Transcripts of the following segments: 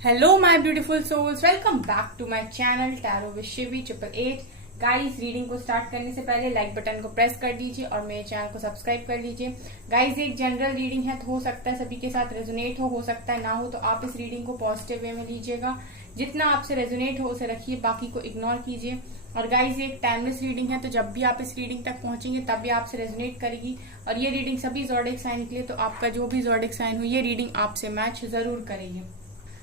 Hello my beautiful souls, welcome back to my channel Tarot with Shivi 888। Guys reading को start करने से पहले like button को press कर दीजिए और मेरे चैनल को सब्सक्राइब कर लीजिए। गाइस एक जनरल रीडिंग है, तो हो सकता है सभी के साथ रेजोनेट हो सकता है ना हो, तो आप इस रीडिंग को पॉजिटिव वे में लीजिएगा। जितना आपसे रेजोनेट हो उसे रखिए, बाकी को इग्नोर कीजिए। और गाइस ये एक टाइमलेस रीडिंग है, तो जब भी आप इस रीडिंग तक पहुंचेंगे तब भी आपसे रेजोनेट करेगी। और ये रीडिंग सभी ज़ोडिएक साइन के लिए, तो आपका जो भी ज़ोडिएक साइन हो ये रीडिंग आपसे मैच जरूर करेगी।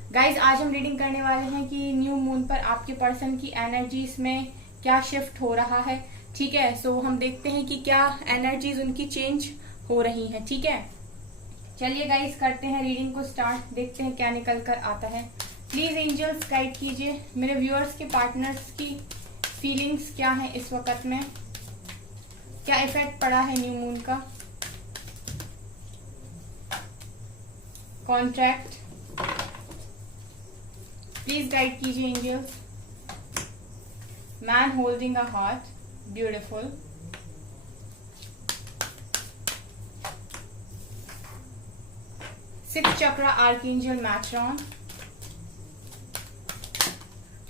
गाइज आज हम रीडिंग करने वाले हैं कि न्यू मून पर आपके पर्सन की एनर्जीज में क्या शिफ्ट हो रहा है। ठीक है, सो हम देखते हैं कि क्या एनर्जीज उनकी चेंज हो रही हैं। ठीक है, चलिए गाइज करते हैं रीडिंग को स्टार्ट, देखते हैं क्या निकल कर आता है। प्लीज एंजल्स गाइड कीजिए मेरे व्यूअर्स के पार्टनर्स की फीलिंग्स क्या है इस वक्त में, क्या इफेक्ट पड़ा है न्यू मून का। कॉन्ट्रैक्ट प्लीज गाइड कीजिए angels. Man holding a heart, beautiful. Six chakra archangel Metatron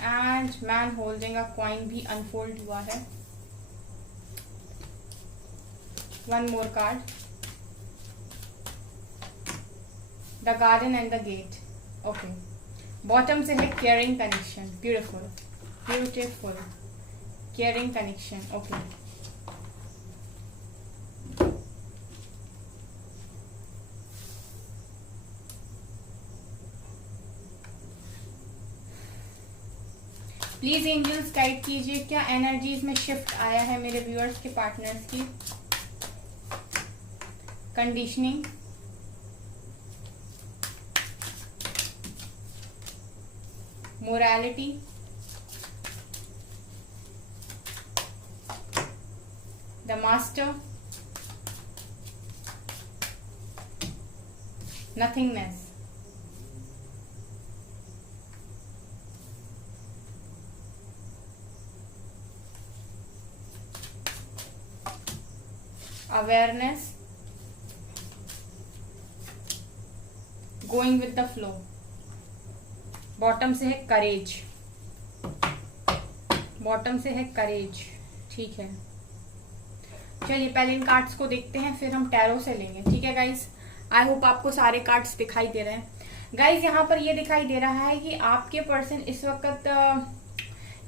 and man holding a coin भी अनफोल्ड हुआ है। One more card, the garden and the gate. Okay, bottom से है caring connection, beautiful beautiful caring connection. Okay, please angels guide कीजिए क्या energies में shift आया है मेरे व्यूअर्स के पार्टनर्स की। Conditioning, morality, the master, nothingness. Awareness, going with the flow. Bottom से है करेज, बॉटम से है करेज। ठीक है, चलिए पहले इन कार्ड्स को देखते हैं, फिर हम टैरो से लेंगे। ठीक है गाइज, आई होप आपको सारे कार्ड्स दिखाई दे रहे हैं। गाइज यहाँ पर ये दिखाई दे रहा है कि आपके पर्सन इस वक्त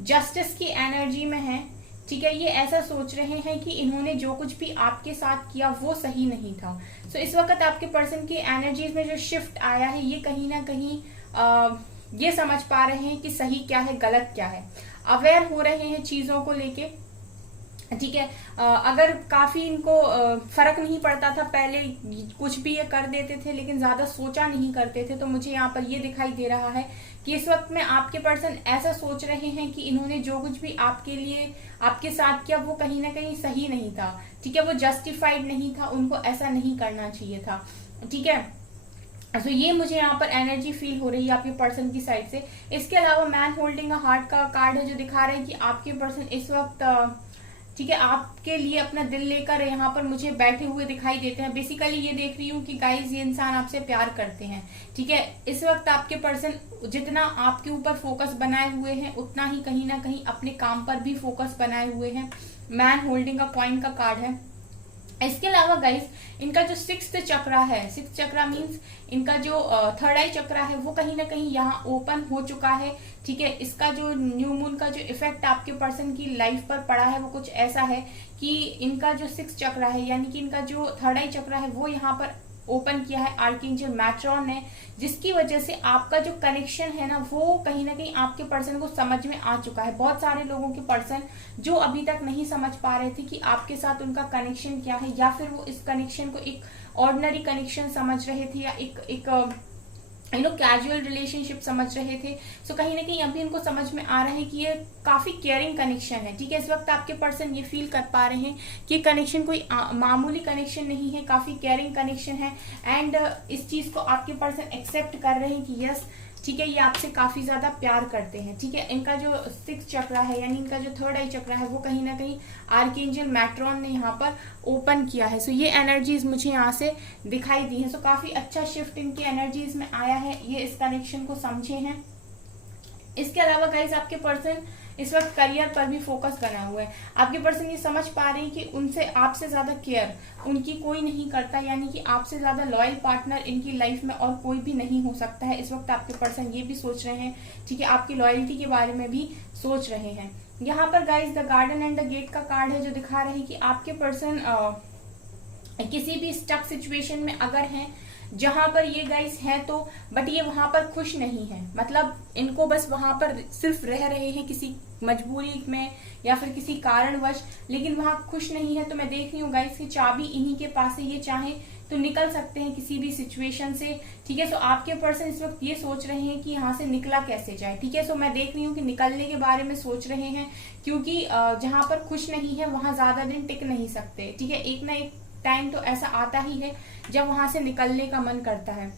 जस्टिस की एनर्जी में है। ठीक है, ये ऐसा सोच रहे हैं कि इन्होंने जो कुछ भी आपके साथ किया वो सही नहीं था। सो इस वक्त आपके पर्सन की एनर्जीज में जो शिफ्ट आया है, ये कहीं ना कहीं ये समझ पा रहे हैं कि सही क्या है गलत क्या है, अवेयर हो रहे हैं चीजों को लेके। ठीक है, अगर काफी इनको फर्क नहीं पड़ता था, पहले कुछ भी ये कर देते थे लेकिन ज्यादा सोचा नहीं करते थे, तो मुझे यहाँ पर ये दिखाई दे रहा है कि इस वक्त में आपके पर्सन ऐसा सोच रहे हैं कि इन्होंने जो कुछ भी आपके लिए आपके साथ किया वो कहीं ना कहीं सही नहीं था। ठीक है, वो जस्टिफाइड नहीं था, उनको ऐसा नहीं करना चाहिए था। ठीक है, तो ये मुझे यहाँ पर एनर्जी फील हो रही है आपके पर्सन की साइड से। इसके अलावा मैन होल्डिंग अ हार्ट का कार्ड है, जो दिखा रहा है कि आपके पर्सन इस वक्त ठीक है आपके लिए अपना दिल लेकर यहाँ पर मुझे बैठे हुए दिखाई देते हैं। बेसिकली ये देख रही हूँ कि गाइज ये इंसान आपसे प्यार करते हैं। ठीक है, इस वक्त आपके पर्सन जितना आपके ऊपर फोकस बनाए हुए हैं, उतना ही कहीं ना कहीं अपने काम पर भी फोकस बनाए हुए हैं। मैन होल्डिंग अ कॉइन का कार्ड है। इसके अलावा गाइस इनका जो सिक्स्थ चक्रा है, सिक्स्थ चक्रा मीन्स इनका जो थर्ड आई चक्रा है, वो कहीं ना कहीं यहाँ ओपन हो चुका है। ठीक है, इसका जो न्यू मून का जो इफेक्ट आपके पर्सन की लाइफ पर पड़ा है वो कुछ ऐसा है कि इनका जो सिक्स चक्रा है, यानी कि इनका जो थर्ड आई चक्रा है, वो यहाँ पर ओपन किया है आर्कएंजल मैट्रॉन ने, जिसकी वजह से आपका जो कनेक्शन है ना, वो कहीं ना कहीं आपके पर्सन को समझ में आ चुका है। बहुत सारे लोगों के पर्सन जो अभी तक नहीं समझ पा रहे थे कि आपके साथ उनका कनेक्शन क्या है, या फिर वो इस कनेक्शन को एक ऑर्डिनरी कनेक्शन समझ रहे थे या एक कैजुअल रिलेशनशिप समझ रहे थे। सो कहीं ना कहीं अभी इनको समझ में आ रहा है कि ये काफी केयरिंग कनेक्शन है। ठीक है, इस वक्त आपके पर्सन ये फील कर पा रहे हैं कि कनेक्शन कोई मामूली कनेक्शन नहीं है, काफी केयरिंग कनेक्शन है। एंड इस चीज को आपके पर्सन एक्सेप्ट कर रहे हैं कि यस ठीक है, ये आपसे काफी ज्यादा प्यार करते हैं। ठीक है, इनका जो 6 चक्रा है यानी इनका जो 3rd आई चक्रा है वो कहीं ना कहीं आर्कएंजल मैट्रॉन ने यहाँ पर ओपन किया है। सो ये एनर्जीज मुझे यहाँ से दिखाई दी है। सो काफी अच्छा शिफ्ट इनकी एनर्जीज में आया है, ये इस कनेक्शन को समझे हैं। इसके अलावा गाइज आपके पर्सन इस वक्त करियर पर भी फोकस बना हुआ है। आपके पर्सन ये समझ पा रहे हैं कि उनसे आपसे ज्यादा केयर उनकी कोई नहीं करता, यानी कि आपसे ज्यादा लॉयल पार्टनर इनकी लाइफ में और कोई भी नहीं हो सकता है। इस वक्त आपके पर्सन ये भी सोच रहे हैं, ठीक है, आपकी लॉयल्टी के बारे में भी सोच रहे हैं। यहाँ पर guys the garden and the gate का कार्ड है जो दिखा रहे हैं कि आपके पर्सन किसी भी स्टक सिचुएशन में अगर हैं जहां पर ये गाइस है तो, बट ये वहां पर खुश नहीं है। मतलब इनको बस वहां पर सिर्फ रह रहे हैं किसी मजबूरी में या फिर किसी कारणवश, लेकिन वहां खुश नहीं है। तो मैं देख रही हूँ गाइस की चाबी इन्हीं के पास है, ये चाहे तो निकल सकते हैं किसी भी सिचुएशन से। ठीक है, सो आपके पर्सन इस वक्त ये सोच रहे हैं कि यहाँ से निकला कैसे जाए। ठीक है, सो मैं देख रही हूँ कि निकलने के बारे में सोच रहे हैं, क्योंकि जहां पर खुश नहीं है वहां ज्यादा दिन टिक नहीं सकते। ठीक है, एक ना एक टाइम तो ऐसा आता ही है जब वहां से निकलने का मन करता है।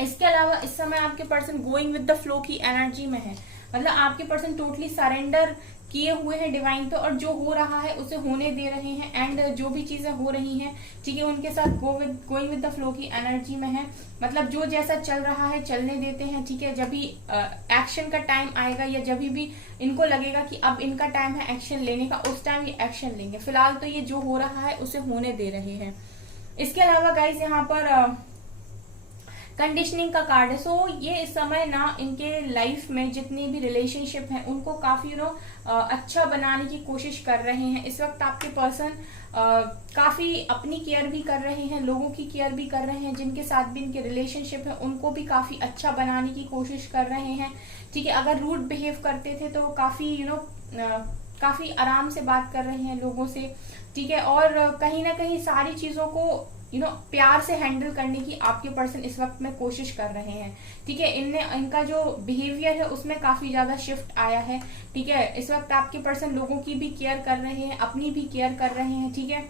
इसके अलावा इस समय आपके person going with the flow की एनर्जी में है। मतलब आपके पर्सन टोटली सरेंडर किए हुए हैं डिवाइन पे, और जो हो रहा है उसे होने दे रहे हैं। एंड जो भी चीजें हो रही हैं, ठीक है, उनके साथ गोइंग विद द फ्लो की एनर्जी में है। मतलब जो जैसा चल रहा है चलने देते हैं। ठीक है, जब भी एक्शन का टाइम आएगा या जब भी इनको लगेगा कि अब इनका टाइम है एक्शन लेने का, उस टाइम ये एक्शन लेंगे। फिलहाल तो ये जो हो रहा है उसे होने दे रहे हैं। इसके अलावा गाइस यहाँ पर कंडीशनिंग का कार्ड है। सो ये इस समय ना इनके लाइफ में जितनी भी रिलेशनशिप हैं उनको काफी अच्छा बनाने की कोशिश कर रहे हैं। इस वक्त आपके पर्सन काफी अपनी केयर भी कर रहे हैं, लोगों की केयर भी कर रहे हैं, जिनके साथ भी इनके रिलेशनशिप है उनको भी काफी अच्छा बनाने की कोशिश कर रहे हैं। ठीक है, अगर रूड बिहेव करते थे तो काफी काफी आराम से बात कर रहे हैं लोगों से। ठीक है, और कहीं ना कहीं सारी चीजों को प्यार से हैंडल करने की आपके पर्सन इस वक्त में कोशिश कर रहे हैं। ठीक है, इनका जो बिहेवियर है उसमें काफी ज्यादा शिफ्ट आया है। ठीक है, इस वक्त आपके पर्सन लोगों की भी केयर कर रहे हैं, अपनी भी केयर कर रहे हैं। ठीक है,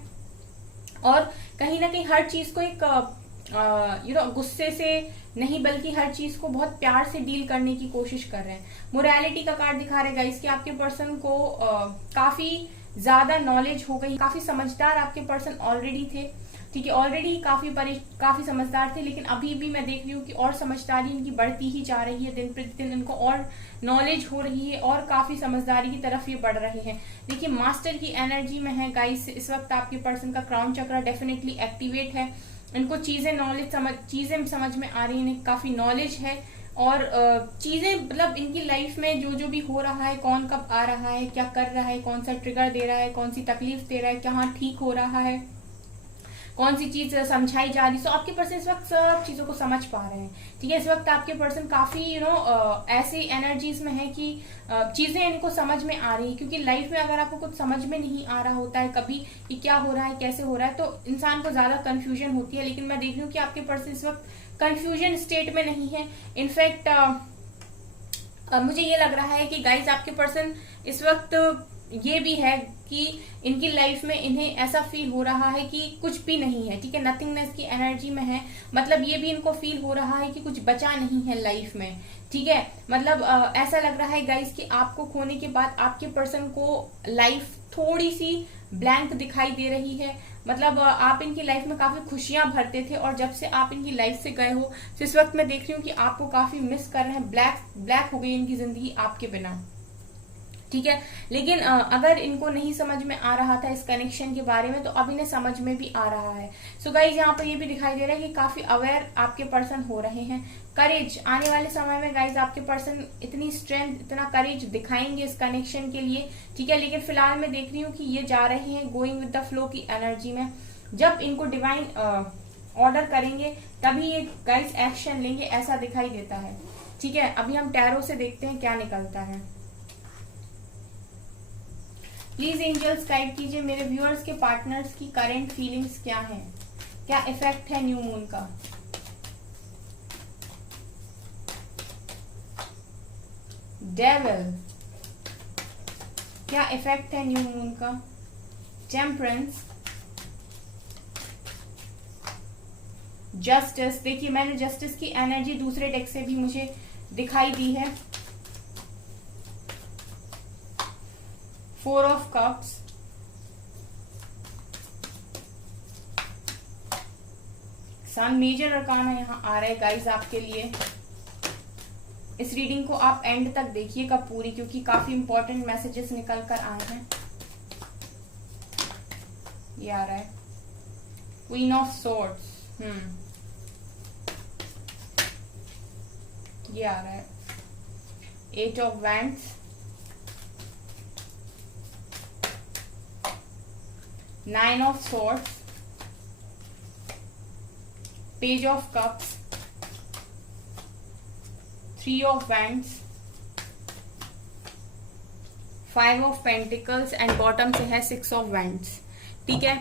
और कहीं ना कहीं हर चीज को एक गुस्से से नहीं बल्कि हर चीज को बहुत प्यार से डील करने की कोशिश कर रहे हैं। मोरालिटी का कार्ड दिखा रहे गाइस कि आपके पर्सन को काफी ज्यादा नॉलेज हो गई, काफी समझदार आपके पर्सन ऑलरेडी थे। ठीक है, ऑलरेडी काफी समझदार थे, लेकिन अभी भी मैं देख रही हूँ कि और समझदारी इनकी बढ़ती ही जा रही है। दिन प्रतिदिन इनको और नॉलेज हो रही है और काफी समझदारी की तरफ ये बढ़ रहे हैं। देखिए, मास्टर की एनर्जी में है गाइस। इस वक्त आपके पर्सन का क्राउन चक्र डेफिनेटली एक्टिवेट है। इनको चीजें समझ में आ रही है, काफी नॉलेज है, और चीजें मतलब इनकी लाइफ में जो जो भी हो रहा है, कौन कब आ रहा है, क्या कर रहा है, कौन सा ट्रिगर दे रहा है, कौन सी तकलीफ दे रहा है, कहाँ ठीक हो रहा है, कौन सी चीज समझाई जा रही। सो आपके पर्सन इस वक्त सब चीजों को समझ पा रहे हैं। ठीक है, इस वक्त आपके पर्सन काफी ऐसी एनर्जीज में है कि चीजें इनको समझ में आ रही है। क्योंकि लाइफ में अगर आपको कुछ समझ में नहीं आ रहा होता है कभी कि क्या हो रहा है, कैसे हो रहा है, तो इंसान को ज्यादा कंफ्यूजन होती है। लेकिन मैं देख रही हूँ कि आपके पर्सन इस वक्त कंफ्यूजन स्टेट में नहीं है। इनफैक्ट मुझे ये लग रहा है कि गाइज आपके पर्सन इस वक्त ये भी है कि इनकी लाइफ में इन्हें ऐसा फील हो रहा है कि कुछ भी नहीं है। ठीक है, नथिंगनेस की एनर्जी में है। मतलब ये भी इनको फील हो रहा है कि कुछ बचा नहीं है लाइफ में। ठीक है, मतलब ऐसा लग रहा है गाइस कि आपको खोने के बाद आपके पर्सन को लाइफ थोड़ी सी ब्लैंक दिखाई दे रही है। मतलब आप इनकी लाइफ में काफी खुशियां भरते थे, और जब से आप इनकी लाइफ से गए हो तो इस वक्त मैं देख रही हूँ कि आपको काफी मिस कर रहे हैं। ब्लैक हो गई इनकी जिंदगी आपके बिना। ठीक है, लेकिन अगर इनको नहीं समझ में आ रहा था इस कनेक्शन के बारे में, तो अब इन्हें समझ में भी आ रहा है। सो गाइज यहाँ पर ये भी दिखाई दे रहा है कि काफी अवेयर आपके पर्सन हो रहे हैं। करेज, आने वाले समय में गाइज आपके पर्सन इतनी स्ट्रेंथ, इतना करेज दिखाएंगे इस कनेक्शन के लिए। ठीक है, लेकिन फिलहाल मैं देख रही हूँ कि ये जा रहे हैं गोइंग विद द फ्लो की एनर्जी में। जब इनको डिवाइन ऑर्डर करेंगे तभी ये गाइज एक्शन लेंगे, ऐसा दिखाई देता है। ठीक है, अभी हम टैरो से देखते हैं क्या निकलता है। प्लीज एंजल्स गाइड कीजिए मेरे व्यूअर्स के पार्टनर्स की करंट फीलिंग्स क्या हैं, क्या इफेक्ट है न्यू मून का। डेविल, क्या इफेक्ट है न्यू मून का। टेम्परेंस, जस्टिस, देखिए मैंने जस्टिस की एनर्जी दूसरे डेक से भी मुझे दिखाई दी है। 4 of cups, sun, major arcana यहाँ आ रहा है गाइज आपके लिए। इस रीडिंग को आप एंड तक देखिएगा पूरी, क्योंकि काफी इंपॉर्टेंट मैसेजेस निकल कर आए हैं। ये आ रहा है क्वीन ऑफ सोर्ड्स, ये आ रहा है 8 of wands, 9 of swords, page of cups, 3 of wands, 5 of pentacles and bottom से है 6 ऑफ वैंड्स। ठीक है,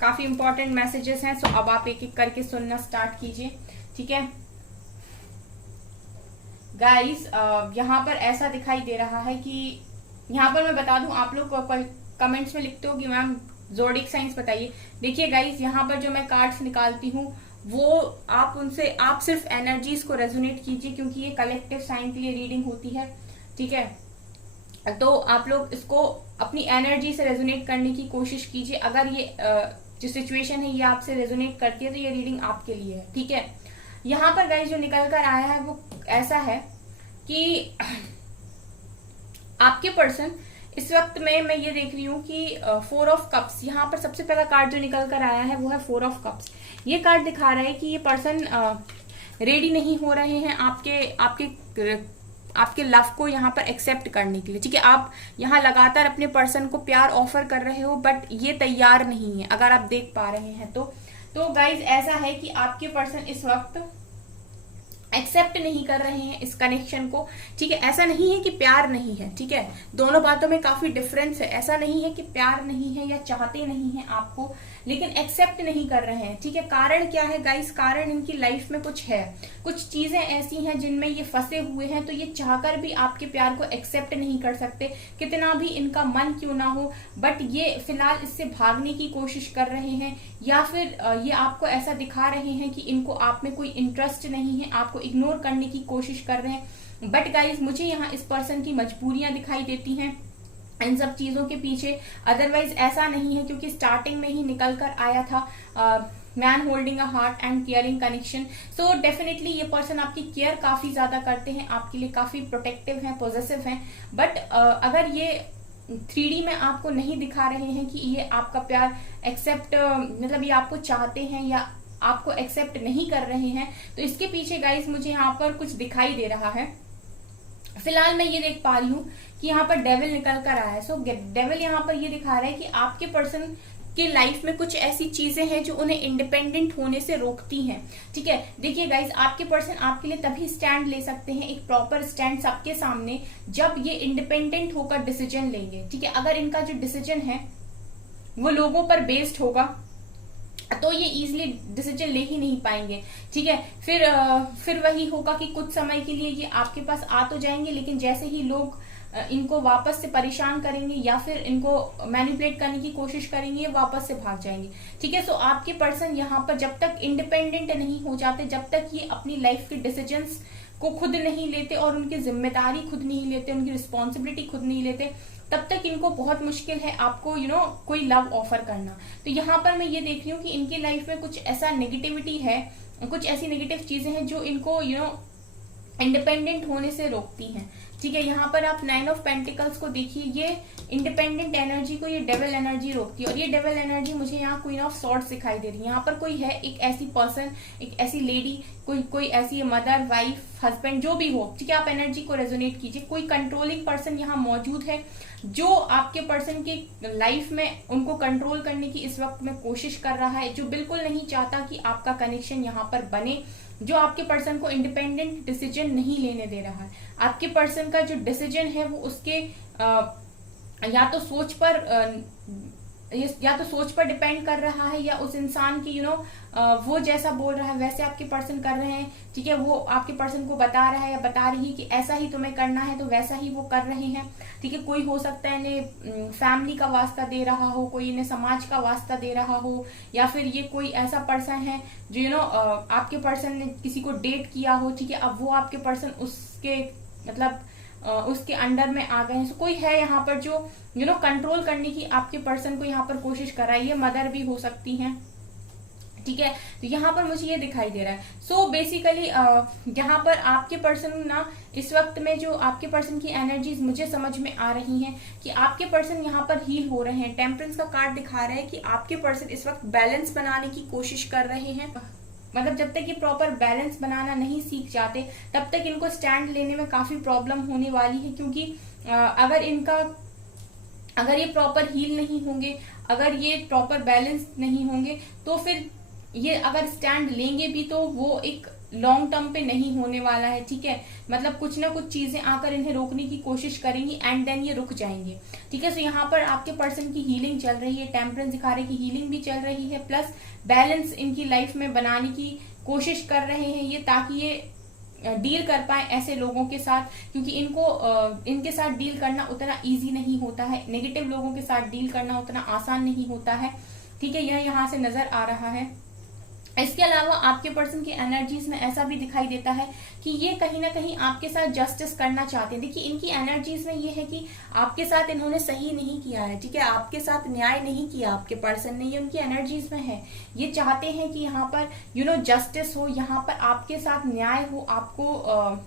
काफी इंपॉर्टेंट मैसेजेस हैं, सो अब आप एक एक करके सुनना स्टार्ट कीजिए। ठीक है गाइस, यहाँ पर ऐसा दिखाई दे रहा है कि यहाँ पर मैं बता दूं, आप लोग कमेंट्स में लिखते हो कि मैम ज़ोडिक साइंस बताइए। देखिए गाइस, यहाँ पर जो मैं कार्ड्स निकालती हूँ वो आप सिर्फ एनर्जीज को रेजोनेट कीजिए, क्योंकि ये कलेक्टिव साइन के लिए रीडिंग होती है। ठीक है, तो आप लोग इसको अपनी एनर्जी से रेजोनेट करने की कोशिश कीजिए। अगर ये जो सिचुएशन है ये आपसे रेजोनेट करती है तो ये रीडिंग आपके लिए है। ठीक है, यहाँ पर गाइस जो निकल कर आया है वो ऐसा है कि आपके पर्सन इस वक्त में मैं ये देख रही हूँ कि 4 ऑफ कप्स, यहाँ पर सबसे पहला कार्ड जो निकल कर आया है वो है 4 ऑफ कप्स। ये कार्ड दिखा रहा है कि ये पर्सन रेडी नहीं हो रहे हैं आपके लव को यहाँ पर एक्सेप्ट करने के लिए। ठीक है, आप यहाँ लगातार अपने पर्सन को प्यार ऑफर कर रहे हो, बट ये तैयार नहीं है, अगर आप देख पा रहे हैं तो गाइज ऐसा है कि आपके पर्सन इस वक्त एक्सेप्ट नहीं कर रहे हैं इस कनेक्शन को। ठीक है, ऐसा नहीं है कि प्यार नहीं है। ठीक है, दोनों बातों में काफी डिफरेंस है। ऐसा नहीं है कि प्यार नहीं है या चाहते नहीं है आपको, लेकिन एक्सेप्ट नहीं कर रहे हैं। ठीक है, कारण क्या है गाइस? कारण इनकी लाइफ में कुछ है, कुछ चीजें ऐसी हैं जिनमें ये फंसे हुए हैं, तो ये चाहकर भी आपके प्यार को एक्सेप्ट नहीं कर सकते, कितना भी इनका मन क्यों ना हो। बट ये फिलहाल इससे भागने की कोशिश कर रहे हैं, या फिर ये आपको ऐसा दिखा रहे हैं कि इनको आप में कोई इंटरेस्ट नहीं है, आपको इग्नोर करने की कोशिश कर रहे हैं। बट गाइज मुझे यहाँ इस पर्सन की मजबूरियां दिखाई देती हैं इन सब चीजों के पीछे। अदरवाइज ऐसा नहीं है, क्योंकि स्टार्टिंग में ही निकल कर आया था man holding a heart and caring connection. So definitely ये पर्सन आपकी केयर काफी ज्यादा करते हैं, आपके लिए काफी प्रोटेक्टिव हैं, पॉजिटिव हैं। बट अगर ये 3D में आपको नहीं दिखा रहे हैं कि ये आपका प्यार एक्सेप्ट मतलब ये आपको चाहते हैं या आपको एक्सेप्ट नहीं कर रहे हैं, तो इसके पीछे गाइस मुझे यहाँ पर कुछ दिखाई दे रहा है। फिलहाल मैं ये देख पा रही हूँ कि यहाँ पर डेविल निकल कर आया है। सो डेविल यहाँ पर ये दिखा रहा है कि आपके पर्सन के लाइफ में कुछ ऐसी चीजें हैं जो उन्हें इंडिपेंडेंट होने से रोकती हैं। ठीक है, देखिए गाइज आपके पर्सन आपके लिए तभी स्टैंड ले सकते हैं, एक प्रॉपर स्टैंड सबके सामने, जब ये इंडिपेंडेंट होकर डिसीजन लेंगे। ठीक है, अगर इनका जो डिसीजन है वो लोगों पर बेस्ड होगा तो ये इजिली डिसीजन ले ही नहीं पाएंगे। ठीक है, फिर वही होगा कि कुछ समय के लिए ये आपके पास आ तो जाएंगे, लेकिन जैसे ही लोग इनको वापस से परेशान करेंगे या फिर इनको मैनिपुलेट करने की कोशिश करेंगे, ये वापस से भाग जाएंगे। ठीक है, सो आपके पर्सन यहाँ पर जब तक इंडिपेंडेंट नहीं हो जाते, जब तक ये अपनी लाइफ के डिसीजंस को खुद नहीं लेते और उनकी जिम्मेदारी खुद नहीं लेते, उनकी रिस्पॉन्सिबिलिटी खुद नहीं लेते, तब तक इनको बहुत मुश्किल है आपको कोई लव ऑफर करना। तो यहाँ पर मैं ये देख रही हूँ कि इनकी लाइफ में कुछ ऐसा नेगेटिविटी है, कुछ ऐसी नेगेटिव चीजें हैं जो इनको इंडिपेंडेंट होने से रोकती हैं। ठीक है, यहाँ पर आप 9 ऑफ पेंटिकल्स को देखिए, ये इंडिपेंडेंट एनर्जी को ये डेविल एनर्जी रोकती है, और ये डेविल एनर्जी मुझे यहाँ क्वीन ऑफ सॉर्ड्स दिखाई दे रही है। यहाँ पर कोई है, एक ऐसी पर्सन, एक ऐसी लेडी, कोई ऐसी मदर, वाइफ, हस्बैंड, जो भी हो। ठीक है, आप एनर्जी को रेजोनेट कीजिए। कोई कंट्रोलिंग पर्सन यहाँ मौजूद है जो आपके पर्सन की लाइफ में उनको कंट्रोल करने की इस वक्त में कोशिश कर रहा है, जो बिल्कुल नहीं चाहता कि आपका कनेक्शन यहाँ पर बने, जो आपके पर्सन को इंडिपेंडेंट डिसीजन नहीं लेने दे रहा है। आपके पर्सन का जो डिसीजन है वो उसके या तो सोच पर या तो सोच पर डिपेंड कर रहा है या उस इंसान की वो जैसा बोल रहा है वैसे आपके पर्सन कर रहे हैं, ठीक है। वो आपके पर्सन को बता रहा है या बता रही है कि ऐसा ही तुम्हें करना है, तो वैसा ही वो कर रहे हैं, ठीक है। कोई हो सकता है इन्हें फैमिली का वास्ता दे रहा हो, कोई इन्हें समाज का वास्ता दे रहा हो, या फिर ये कोई ऐसा पर्सन है जो आपके पर्सन ने किसी को डेट किया हो, ठीक है। अब वो आपके पर्सन उसके मतलब उसके अंडर में आ गए हैं। So, कोई है यहाँ पर जो कंट्रोल करने की आपके पर्सन को यहाँ पर कोशिश कर रहा है। ये मदर भी हो सकती हैं, ठीक है। तो यहाँ पर मुझे ये दिखाई दे रहा है। सो बेसिकली यहाँ पर आपके पर्सन ना इस वक्त में जो आपके पर्सन की एनर्जीज मुझे समझ में आ रही हैं कि आपके पर्सन यहाँ पर हील हो रहे हैं। टेम्परेंस का कार्ड दिखा रहा है कि आपके पर्सन इस वक्त बैलेंस बनाने की कोशिश कर रहे हैं। मतलब जब तक ये प्रॉपर बैलेंस बनाना नहीं सीख जाते तब तक इनको स्टैंड लेने में काफी प्रॉब्लम होने वाली है, क्योंकि अगर ये प्रॉपर हील नहीं होंगे, अगर ये प्रॉपर बैलेंस नहीं होंगे, तो फिर ये अगर स्टैंड लेंगे भी तो वो एक लॉन्ग टर्म पे नहीं होने वाला है, ठीक है। मतलब कुछ ना कुछ चीजें आकर इन्हें रोकने की कोशिश करेंगी एंड देन ये रुक जाएंगे, ठीक है। सो यहाँ पर आपके पर्सन की हीलिंग चल रही है। टेम्परेंस दिखा रहे की हीलिंग भी चल रही है, प्लस बैलेंस इनकी लाइफ में बनाने की कोशिश कर रहे हैं ये, ताकि ये डील कर पाए ऐसे लोगों के साथ, क्योंकि इनके साथ डील करना उतना इजी नहीं होता है। नेगेटिव लोगों के साथ डील करना उतना आसान नहीं होता है, ठीक है। यह यहाँ से नजर आ रहा है। इसके अलावा आपके पर्सन की एनर्जीज में ऐसा भी दिखाई देता है कि ये कहीं ना कहीं आपके साथ जस्टिस करना चाहते हैं। देखिए इनकी एनर्जीज में ये है कि आपके साथ इन्होंने सही नहीं किया है, ठीक है। आपके साथ न्याय नहीं किया आपके पर्सन ने, ये उनकी एनर्जीज में है। ये चाहते हैं कि यहाँ पर जस्टिस हो, यहाँ पर आपके साथ न्याय हो, आपको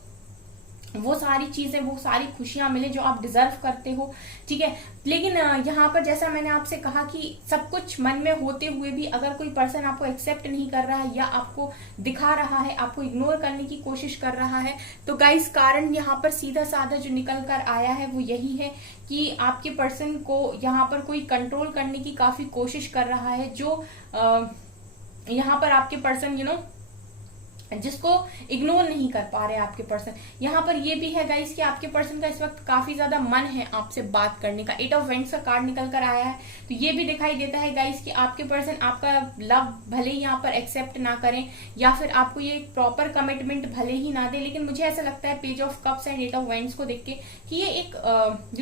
वो सारी चीजें, वो सारी खुशियां मिले जो आप डिजर्व करते हो, ठीक है। लेकिन यहाँ पर जैसा मैंने आपसे कहा कि सब कुछ मन में होते हुए भी अगर कोई पर्सन आपको एक्सेप्ट नहीं कर रहा है या आपको दिखा रहा है, आपको इग्नोर करने की कोशिश कर रहा है, तो गाइस कारण यहाँ पर सीधा साधा जो निकल कर आया है वो यही है कि आपके पर्सन को यहाँ पर कोई कंट्रोल करने की काफी कोशिश कर रहा है, जो यहाँ पर आपके पर्सन जिसको इग्नोर नहीं कर पा रहे आपके पर्सन। यहाँ पर ये भी है गाइस कि आपके पर्सन का इस वक्त काफी ज्यादा मन है आपसे बात करने का। 8 ऑफ वेंट्स का कार्ड निकल कर आया है, तो ये भी दिखाई देता है गाइस कि आपके पर्सन आपका लव भले ही यहाँ पर एक्सेप्ट ना करें या फिर आपको ये प्रॉपर कमिटमेंट भले ही ना दे, लेकिन मुझे ऐसा लगता है page of cups and 8 of vents को देख के कि ये एक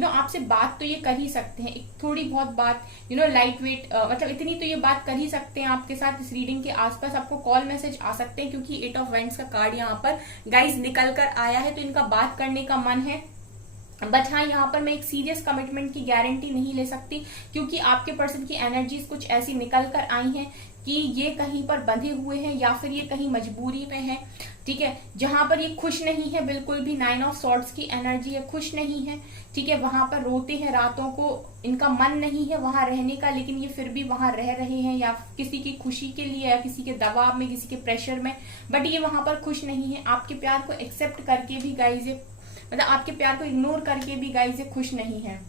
आपसे बात तो ये कर ही सकते हैं, एक थोड़ी बहुत बात लाइट वेट, मतलब इतनी तो ये बात कर ही सकते हैं आपके साथ। इस रीडिंग के आसपास आपको कॉल मैसेज आ सकते हैं, क्योंकि 8 ऑफ वेंट्स का कार्ड यहाँ पर गाइस निकल कर आया है, तो इनका बात करने का मन है। बट हाँ, यहाँ पर मैं एक सीरियस कमिटमेंट की गारंटी नहीं ले सकती, क्योंकि आपके पर्सन की एनर्जीज कुछ ऐसी निकल कर आई हैं कि ये कहीं पर बंधे हुए हैं या फिर ये कहीं मजबूरी में है, ठीक है। जहां पर ये खुश नहीं है बिल्कुल भी, 9 ऑफ सॉर्ड्स की एनर्जी है, खुश नहीं है, ठीक है। वहां पर रोते हैं रातों को, इनका मन नहीं है वहां रहने का, लेकिन ये फिर भी वहां रह रहे हैं, या किसी की खुशी के लिए या किसी के दबाव में, किसी के प्रेशर में, बट ये वहां पर खुश नहीं है। आपके प्यार को एक्सेप्ट करके भी गाइज, मतलब आपके प्यार को इग्नोर करके भी गाइज खुश नहीं है।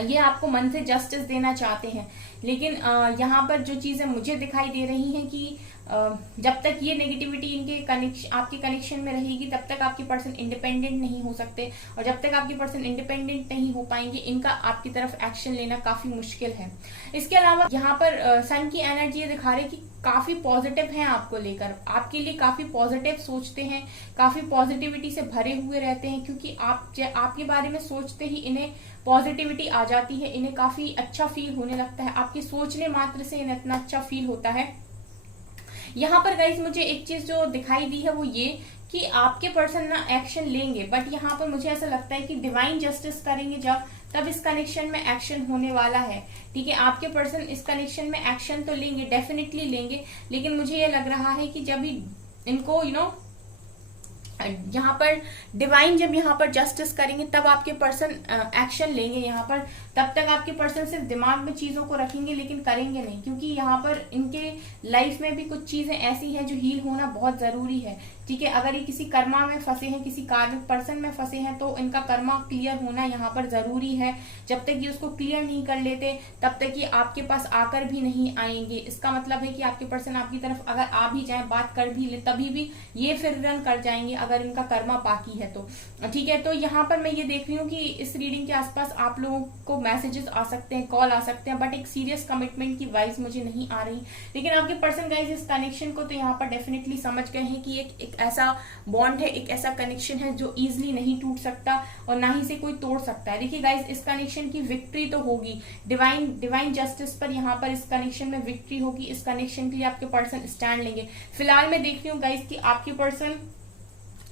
ये आपको मन से जस्टिस देना चाहते हैं, लेकिन यहाँ पर जो चीजें मुझे दिखाई दे रही हैं कि जब तक ये नेगेटिविटी इनके आपके कनेक्शन में रहेगी तब तक आपके पर्सन इंडिपेंडेंट नहीं हो सकते, और जब तक आपके पर्सन इंडिपेंडेंट नहीं हो पाएंगे इनका आपकी तरफ एक्शन लेना काफी मुश्किल है। इसके अलावा यहाँ पर सन की एनर्जी ये दिखा रही है कि काफी पॉजिटिव हैं आपको लेकर, आपके लिए काफी पॉजिटिव सोचते हैं, काफी पॉजिटिविटी से भरे हुए रहते हैं, क्योंकि आपके बारे में सोचते ही इन्हें पॉजिटिविटी आ जाती है, इन्हें काफी अच्छा फील होने लगता है, आपके सोचने मात्र से इन्हें इतना अच्छा फील होता है। यहाँ पर गाइस मुझे एक चीज जो दिखाई दी है वो ये कि आपके पर्सन ना एक्शन लेंगे, बट यहाँ पर मुझे ऐसा लगता है कि डिवाइन जस्टिस करेंगे तब इस कनेक्शन में एक्शन होने वाला है, ठीक है। आपके पर्सन इस कनेक्शन में एक्शन तो लेंगे, डेफिनेटली लेंगे, लेकिन मुझे ये लग रहा है कि जब भी इनको यहाँ पर डिवाइन जब यहाँ पर जस्टिस करेंगे तब आपके पर्सन एक्शन लेंगे। यहाँ पर तब तक आपके पर्सन सिर्फ दिमाग में चीजों को रखेंगे लेकिन करेंगे नहीं, क्योंकि यहाँ पर इनके लाइफ में भी कुछ चीजें ऐसी हैं जो हील होना बहुत जरूरी है, ठीक है। अगर ये किसी कर्मा में फंसे हैं, किसी कार्मिक पर्सन में फंसे हैं, तो इनका कर्मा क्लियर होना यहाँ पर जरूरी है। जब तक ये उसको क्लियर नहीं कर लेते तब तक ये आपके पास आकर भी नहीं आएंगे। इसका मतलब है कि आपके पर्सन आपकी तरफ अगर आ भी जाए, बात कर भी ले, तभी भी ये फिर रन कर जाएंगे अगर इनका कर्मा बाकी है तो, ठीक है। तो यहाँ पर मैं ये देख रही हूँ कि इस रीडिंग के आसपास आप लोगों को मैसेजेस आ सकते हैं, कॉल आ सकते हैं, बट एक सीरियस कमिटमेंट की वाइज मुझे नहीं आ रही। लेकिन आपके पर्सन गाइस इस कनेक्शन को तो यहाँ पर डेफिनेटली समझ गए हैं कि एक ऐसा बॉन्ड है, एक ऐसा कनेक्शन है जो इजिली नहीं टूट सकता और ना ही से कोई तोड़ सकता है। देखिए गाइस, इस कनेक्शन की विक्ट्री तो होगी, डिवाइन जस्टिस पर यहाँ पर इस कनेक्शन में विक्ट्री होगी। इस कनेक्शन के लिए आपके पर्सन स्टैंड लेंगे। फिलहाल मैं देख रही हूँ गाइस कि आपके पर्सन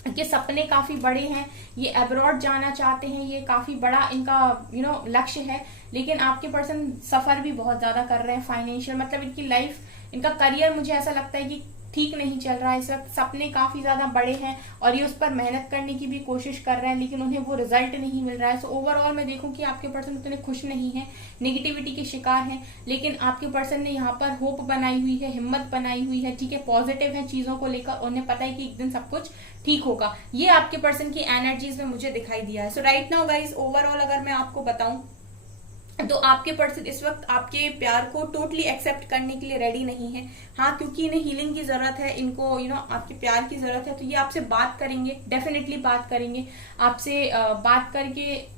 के सपने काफी बड़े हैं, ये अब्रॉड जाना चाहते हैं, ये काफी बड़ा इनका लक्ष्य है। लेकिन आपके पर्सन सफर भी बहुत ज्यादा कर रहे हैं फाइनेंशियल, मतलब इनकी लाइफ, इनका करियर मुझे ऐसा लगता है कि ठीक नहीं चल रहा है इस वक्त। सपने काफी ज्यादा बड़े हैं और ये उस पर मेहनत करने की भी कोशिश कर रहे हैं, लेकिन उन्हें वो रिजल्ट नहीं मिल रहा है। सो ओवरऑल मैं देखूं कि आपके पर्सन उतने खुश नहीं है, नेगेटिविटी के शिकार हैं। लेकिन आपके पर्सन ने यहाँ पर होप बनाई हुई है, हिम्मत बनाई हुई है, ठीक है, पॉजिटिव है चीजों को लेकर। उन्हें पता है कि एक दिन सब कुछ ठीक होगा। ये आपके पर्सन की एनर्जीज में मुझे दिखाई दिया है। सो राइट नाउ गाइज, ओवरऑल अगर मैं आपको बताऊं तो आपके पर्सन इस वक्त आपके प्यार को टोटली एक्सेप्ट करने के लिए रेडी नहीं है। हाँ, क्योंकि इन्हें हीलिंग की जरूरत है, इनको आपके प्यार की जरूरत है, तो ये आपसे बात करेंगे, डेफिनेटली बात करेंगे। आपसे बात करके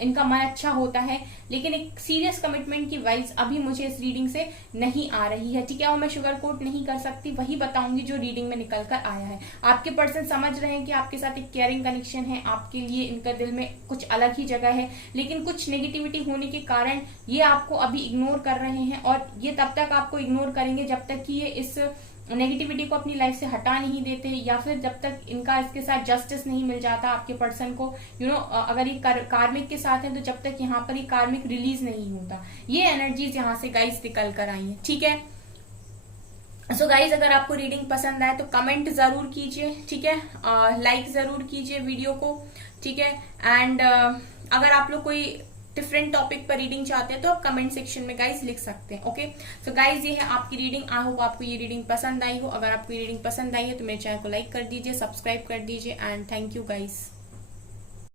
इनका मन अच्छा होता है, लेकिन एक सीरियस कमिटमेंट की वाइब्स अभी मुझे इस रीडिंग से नहीं आ रही है, ठीक है। और मैं शुगर कोट नहीं कर सकती, वही बताऊंगी जो रीडिंग में निकल कर आया है। आपके पर्सन समझ रहे हैं कि आपके साथ एक केयरिंग कनेक्शन है, आपके लिए इनका दिल में कुछ अलग ही जगह है, लेकिन कुछ नेगेटिविटी होने के कारण ये आपको अभी इग्नोर कर रहे हैं। और ये तब तक आपको इग्नोर करेंगे जब तक कि ये इस नेगेटिविटी को अपनी लाइफ से हटा नहीं देते, या फिर जब तक इनका इसके साथ जस्टिस नहीं मिल जाता आपके पर्सन को। अगर ये कार्मिक के साथ है तो जब तक यहाँ पर ये कार्मिक रिलीज नहीं होता। ये एनर्जीज यहाँ से गाइस निकल कर आई है, ठीक है। सो गाइज, अगर आपको रीडिंग पसंद आए तो कमेंट जरूर कीजिए, ठीक है, लाइक जरूर कीजिए वीडियो को, ठीक है। एंड अगर आप लोग कोई डिफरेंट टॉपिक पर रीडिंग चाहते हैं तो आप कमेंट सेक्शन में गाइज लिख सकते हैं, ओके। सो गाइज, ये है आपकी रीडिंग। आई होप आपको ये रीडिंग पसंद आई हो। अगर आपको ये रीडिंग पसंद आई है तो मेरे चैनल को लाइक कर दीजिए, सब्सक्राइब कर दीजिए, एंड थैंक यू गाइज।